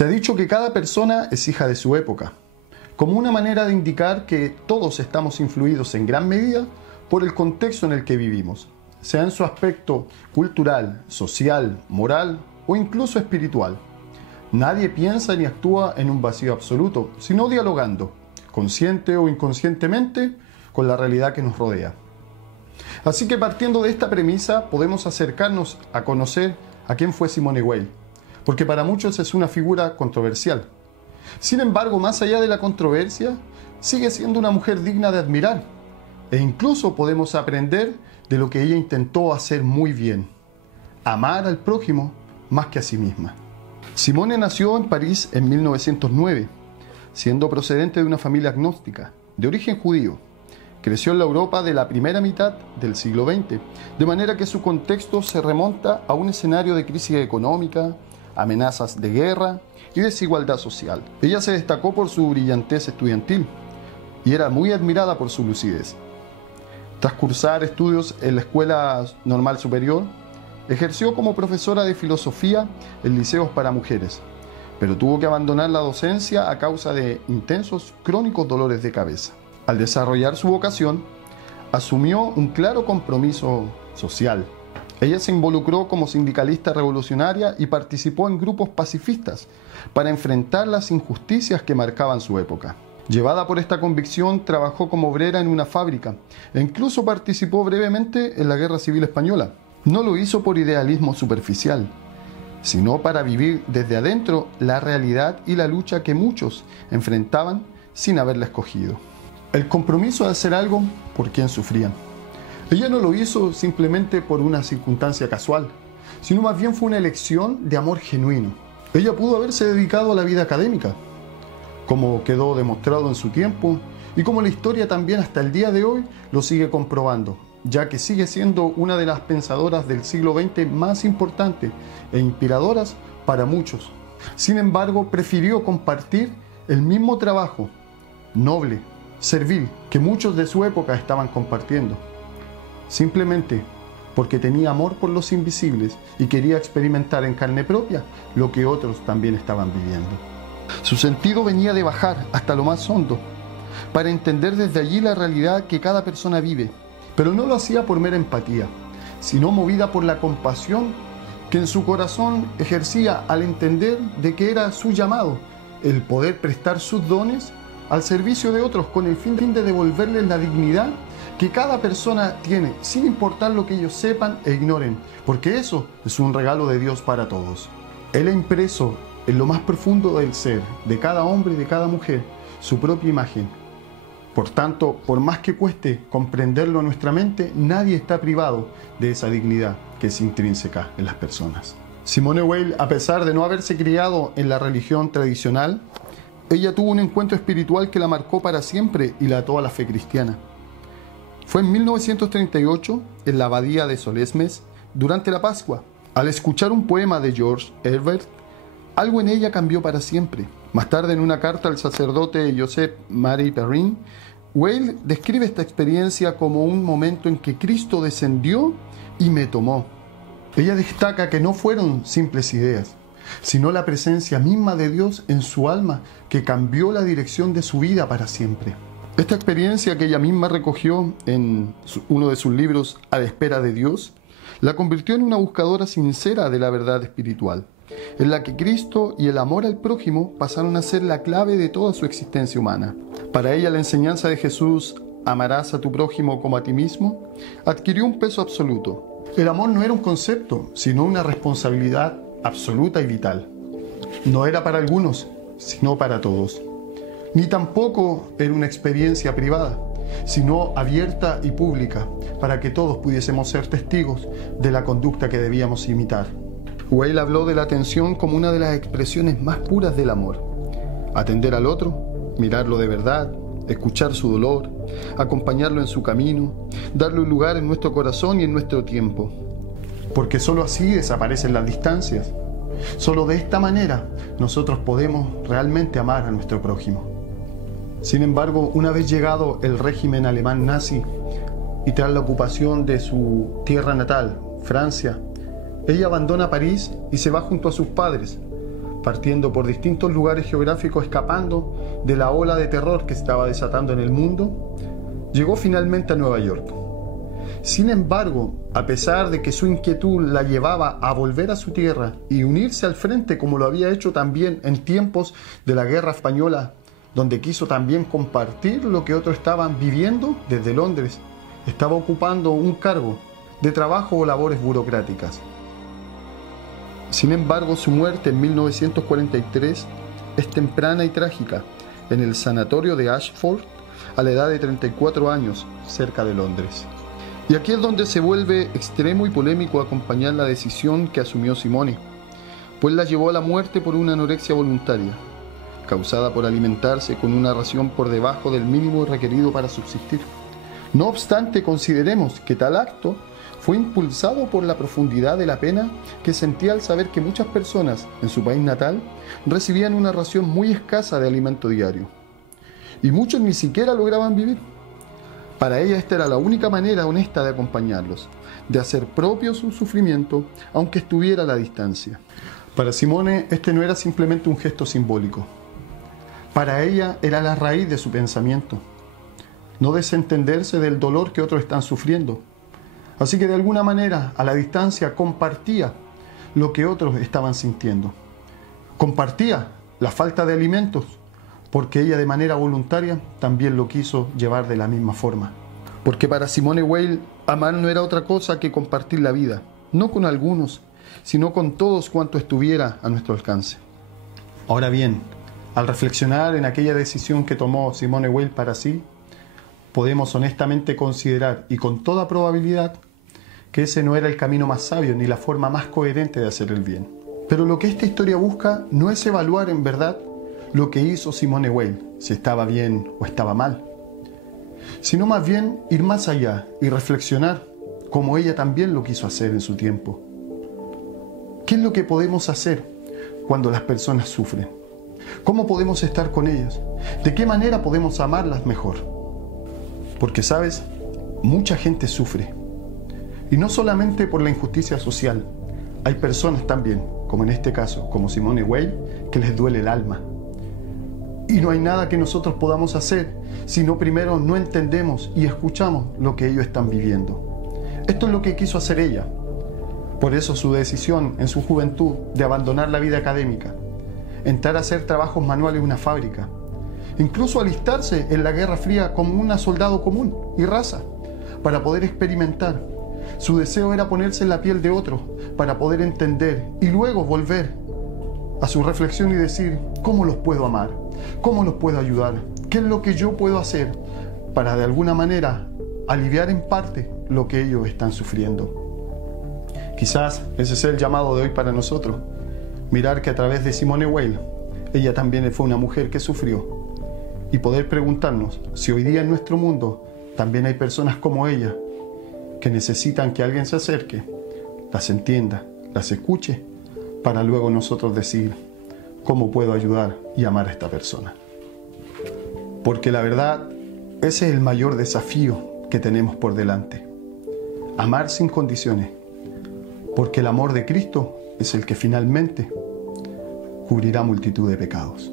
Se ha dicho que cada persona es hija de su época, como una manera de indicar que todos estamos influidos en gran medida por el contexto en el que vivimos, sea en su aspecto cultural, social, moral o incluso espiritual. Nadie piensa ni actúa en un vacío absoluto, sino dialogando, consciente o inconscientemente, con la realidad que nos rodea. Así que partiendo de esta premisa, podemos acercarnos a conocer a quién fue Simone Weil, porque para muchos es una figura controversial. Sin embargo, más allá de la controversia, sigue siendo una mujer digna de admirar, e incluso podemos aprender de lo que ella intentó hacer muy bien: amar al prójimo más que a sí misma. Simone nació en París en 1909, siendo procedente de una familia agnóstica, de origen judío. Creció en la Europa de la primera mitad del siglo XX, de manera que su contexto se remonta a un escenario de crisis económica, amenazas de guerra y desigualdad social. Ella se destacó por su brillantez estudiantil y era muy admirada por su lucidez. Tras cursar estudios en la Escuela Normal Superior, ejerció como profesora de filosofía en liceos para mujeres, pero tuvo que abandonar la docencia a causa de intensos crónicos dolores de cabeza. Al desarrollar su vocación, asumió un claro compromiso social. Ella se involucró como sindicalista revolucionaria y participó en grupos pacifistas para enfrentar las injusticias que marcaban su época. Llevada por esta convicción, trabajó como obrera en una fábrica e incluso participó brevemente en la Guerra Civil Española. No lo hizo por idealismo superficial, sino para vivir desde adentro la realidad y la lucha que muchos enfrentaban sin haberla escogido. El compromiso de hacer algo por quien sufrían. Ella no lo hizo simplemente por una circunstancia casual, sino más bien fue una elección de amor genuino. Ella pudo haberse dedicado a la vida académica, como quedó demostrado en su tiempo y como la historia también hasta el día de hoy lo sigue comprobando, ya que sigue siendo una de las pensadoras del siglo XX más importantes e inspiradoras para muchos. Sin embargo, prefirió compartir el mismo trabajo noble, servil, que muchos de su época estaban compartiendo, simplemente porque tenía amor por los invisibles y quería experimentar en carne propia lo que otros también estaban viviendo. Su sentido venía de bajar hasta lo más hondo, para entender desde allí la realidad que cada persona vive, pero no lo hacía por mera empatía, sino movida por la compasión que en su corazón ejercía al entender de que era su llamado, el poder prestar sus dones al servicio de otros con el fin de devolverles la dignidad que cada persona tiene, sin importar lo que ellos sepan e ignoren, porque eso es un regalo de Dios para todos. Él ha impreso en lo más profundo del ser, de cada hombre y de cada mujer, su propia imagen. Por tanto, por más que cueste comprenderlo en nuestra mente, nadie está privado de esa dignidad que es intrínseca en las personas. Simone Weil, a pesar de no haberse criado en la religión tradicional, ella tuvo un encuentro espiritual que la marcó para siempre y la ató a la fe cristiana. Fue en 1938, en la abadía de Solesmes, durante la Pascua. Al escuchar un poema de George Herbert, algo en ella cambió para siempre. Más tarde, en una carta al sacerdote Joseph Marie Perrin, Weil describe esta experiencia como un momento en que Cristo descendió y me tomó. Ella destaca que no fueron simples ideas, sino la presencia misma de Dios en su alma que cambió la dirección de su vida para siempre. Esta experiencia que ella misma recogió en uno de sus libros, A la espera de Dios, la convirtió en una buscadora sincera de la verdad espiritual, en la que Cristo y el amor al prójimo pasaron a ser la clave de toda su existencia humana. Para ella la enseñanza de Jesús, amarás a tu prójimo como a ti mismo, adquirió un peso absoluto. El amor no era un concepto, sino una responsabilidad absoluta y vital. No era para algunos, sino para todos. Ni tampoco era una experiencia privada, sino abierta y pública, para que todos pudiésemos ser testigos de la conducta que debíamos imitar. Weil habló de la atención como una de las expresiones más puras del amor. Atender al otro, mirarlo de verdad, escuchar su dolor, acompañarlo en su camino, darle un lugar en nuestro corazón y en nuestro tiempo. Porque solo así desaparecen las distancias. Solo de esta manera nosotros podemos realmente amar a nuestro prójimo. Sin embargo, una vez llegado el régimen alemán nazi y tras la ocupación de su tierra natal, Francia, ella abandona París y se va junto a sus padres partiendo por distintos lugares geográficos, escapando de la ola de terror que se estaba desatando en el mundo, llegó finalmente a Nueva York. Sin embargo, a pesar de que su inquietud la llevaba a volver a su tierra y unirse al frente como lo había hecho también en tiempos de la Guerra Española, donde quiso también compartir lo que otros estaban viviendo desde Londres, estaba ocupando un cargo de trabajo o labores burocráticas. Sin embargo, su muerte en 1943 es temprana y trágica en el sanatorio de Ashford a la edad de 34 años, cerca de Londres. Y aquí es donde se vuelve extremo y polémico acompañar la decisión que asumió Simone, pues la llevó a la muerte por una anorexia voluntaria, causada por alimentarse con una ración por debajo del mínimo requerido para subsistir. No obstante, consideremos que tal acto fue impulsado por la profundidad de la pena que sentía al saber que muchas personas en su país natal recibían una ración muy escasa de alimento diario, y muchos ni siquiera lograban vivir. Para ella esta era la única manera honesta de acompañarlos, de hacer propio su sufrimiento, aunque estuviera a la distancia. Para Simone este no era simplemente un gesto simbólico. Para ella era la raíz de su pensamiento. No desentenderse del dolor que otros están sufriendo. Así que de alguna manera, a la distancia, compartía lo que otros estaban sintiendo. Compartía la falta de alimentos, porque ella de manera voluntaria también lo quiso llevar de la misma forma. Porque para Simone Weil, amar no era otra cosa que compartir la vida, no con algunos, sino con todos cuanto estuviera a nuestro alcance. Ahora bien, al reflexionar en aquella decisión que tomó Simone Weil para sí, podemos honestamente considerar, y con toda probabilidad, que ese no era el camino más sabio ni la forma más coherente de hacer el bien. Pero lo que esta historia busca no es evaluar en verdad lo que hizo Simone Weil, si estaba bien o estaba mal, sino más bien ir más allá y reflexionar como ella también lo quiso hacer en su tiempo. ¿Qué es lo que podemos hacer cuando las personas sufren? ¿Cómo podemos estar con ellas? ¿De qué manera podemos amarlas mejor? Porque, ¿sabes? Mucha gente sufre. Y no solamente por la injusticia social. Hay personas también, como en este caso, como Simone Weil, que les duele el alma. Y no hay nada que nosotros podamos hacer si no primero no entendemos y escuchamos lo que ellos están viviendo. Esto es lo que quiso hacer ella. Por eso su decisión en su juventud de abandonar la vida académica, entrar a hacer trabajos manuales en una fábrica, incluso alistarse en la Guerra Fría como una soldado común y raza, para poder experimentar. Su deseo era ponerse en la piel de otro para poder entender y luego volver a su reflexión y decir: ¿cómo los puedo amar? ¿Cómo los puedo ayudar? ¿Qué es lo que yo puedo hacer para de alguna manera aliviar en parte lo que ellos están sufriendo? Quizás ese sea el llamado de hoy para nosotros. Mirar que a través de Simone Weil, ella también fue una mujer que sufrió, y poder preguntarnos si hoy día en nuestro mundo también hay personas como ella que necesitan que alguien se acerque, las entienda, las escuche, para luego nosotros decir: ¿cómo puedo ayudar y amar a esta persona? Porque la verdad, ese es el mayor desafío que tenemos por delante. Amar sin condiciones, porque el amor de Cristo es el que finalmente cubrirá multitud de pecados.